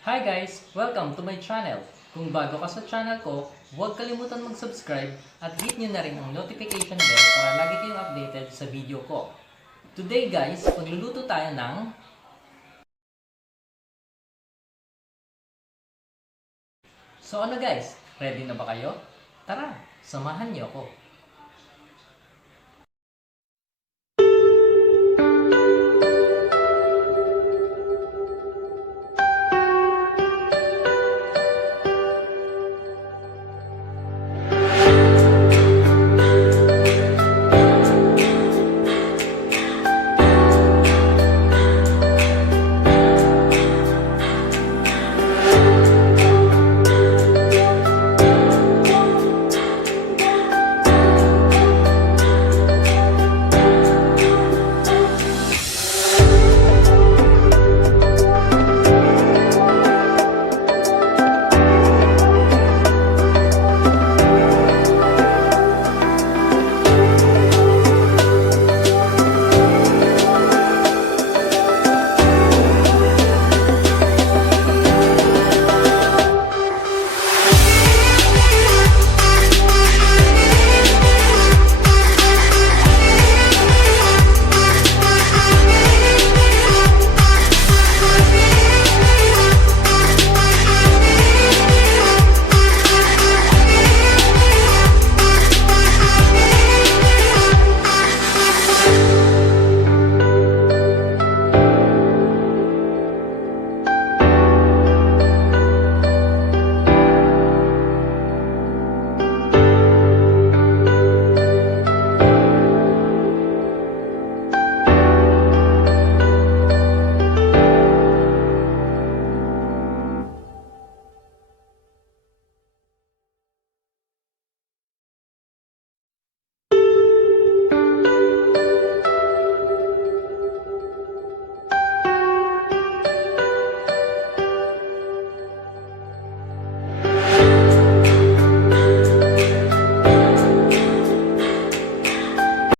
Hi guys! Welcome to my channel. Kung bago ka sa channel ko, huwag kalimutan mag-subscribe at hit nyo na rin ang notification bell para lagi kayong updated sa video ko. Today guys, pagluluto tayo ng... So ano guys, ready na ba kayo? Tara, samahan niyo ako.